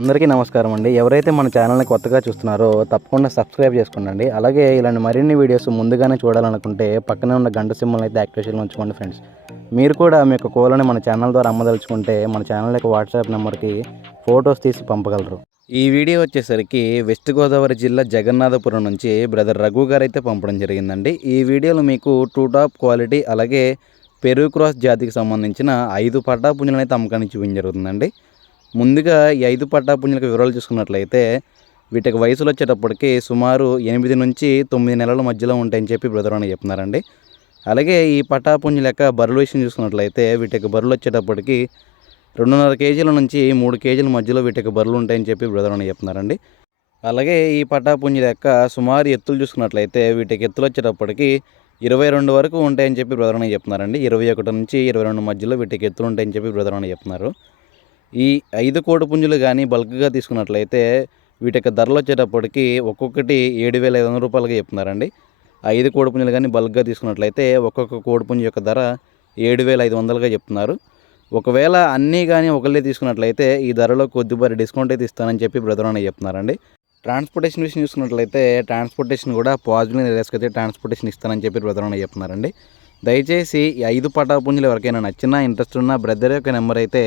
అందరికీ నమస్కారం అండి. ఎవరైతే మన ఛానల్ని కొత్తగా చూస్తున్నారో తప్పకుండా సబ్స్క్రైబ్ చేసుకోండి అలాగే ఇలాంటి మరిన్ని వీడియోస్ ముందుగానే చూడాలనుకుంటే పక్కనే ఉన్న గంట సింబల్ అయితే యాక్టివేషన్లో ఉంచుకోండి ఫ్రెండ్స్. మీరు కూడా మీ యొక్క కోలని మన ఛానల్ ద్వారా అమ్మదలుచుకుంటే మన ఛానల్ యొక్క వాట్సాప్ నెంబర్కి ఫొటోస్ తీసి పంపగలరు. ఈ వీడియో వచ్చేసరికి వెస్ట్ గోదావరి జిల్లా జగన్నాథపురం నుంచి బ్రదర్ రఘు గారు అయితే పంపడం జరిగిందండి. ఈ వీడియోలో మీకు టూ టాప్ క్వాలిటీ అలాగే పెరుగు క్రాస్ జాతికి సంబంధించిన ఐదు పట్టా అయితే అమ్మకానికి చూపించడం జరుగుతుందండి. ముందుగా ఈ ఐదు పట్టా పుంజులకు వివరాలు చూసుకున్నట్లయితే వీటికి వయసులు వచ్చేటప్పటికి సుమారు ఎనిమిది నుంచి తొమ్మిది నెలల మధ్యలో ఉంటాయని చెప్పి బ్రదర్ అని చెప్తున్నారండి. అలాగే ఈ పట్టా యొక్క బరులు విషయం చూసుకున్నట్లయితే వీటికి బరులు వచ్చేటప్పటికి రెండున్నర కేజీల నుంచి మూడు కేజీల మధ్యలో వీటికి బరులు ఉంటాయని చెప్పి బ్రదర్ అని చెప్తున్నారండి. అలాగే ఈ పట్టాపుంజుల యొక్క సుమారు ఎత్తులు చూసుకున్నట్లయితే వీటికి ఎత్తులు వచ్చేటప్పటికి ఇరవై రెండు వరకు ఉంటాయని చెప్పి బ్రదర్ అని చెప్తున్నారండి. ఇరవై ఒకటి నుంచి ఇరవై రెండు మధ్యలో వీటికి ఎత్తులు ఉంటాయని చెప్పి బ్రదర్ అని చెప్తున్నారు. ఈ ఐదు కోడిపుంజులు కానీ బల్క్గా తీసుకున్నట్లయితే వీటి యొక్క ధరలు వచ్చేటప్పటికి ఒక్కొక్కటి ఏడు వేల ఐదు వందల రూపాయలుగా చెప్తున్నారండి. ఐదు కోడి పుంజులు కానీ బల్క్గా తీసుకున్నట్లయితే ఒక్కొక్క కోడి పుంజు యొక్క ధర ఏడు వేల ఐదు వందలుగా చెప్తున్నారు. ఒకవేళ అన్నీ కానీ ఒకళ్ళే తీసుకున్నట్లయితే ఈ ధరలో కొద్దిపారి డిస్కౌంట్ అయితే ఇస్తానని చెప్పి బ్రదర్ అని చెప్తున్నారండి. ట్రాన్స్పోర్టేషన్ విషయం చూసుకున్నట్లయితే ట్రాన్స్పోర్టేషన్ కూడా పాజిబుల్ ఏరియాస్కి అయితే ట్రాన్స్పోర్టేషన్ ఇస్తానని చెప్పి బ్రదర్ అని చెప్తున్నారండి. దయచేసి ఈ ఐదు పటాపుంజులు ఎవరికైనా నచ్చినా ఇంట్రెస్ట్ ఉన్న బ్రదర్ యొక్క నెంబర్ అయితే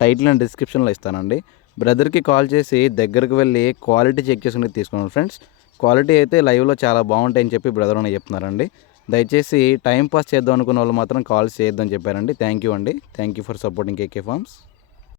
టైటిల్ అండ్ డిస్క్రిప్షన్లో ఇస్తానండి. బ్రదర్కి కాల్ చేసి దగ్గరికి వెళ్ళి క్వాలిటీ చెక్ చేసుకుని తీసుకున్నాను ఫ్రెండ్స్. క్వాలిటీ అయితే లైవ్లో చాలా బాగుంటాయని చెప్పి బ్రదర్ అని చెప్తున్నారండి. దయచేసి టైం పాస్ చేద్దాం అనుకున్న వాళ్ళు మాత్రం కాల్ చేయొద్దని చెప్పారండి. థ్యాంక్ యూ అండి. Thank you for supporting KK farms.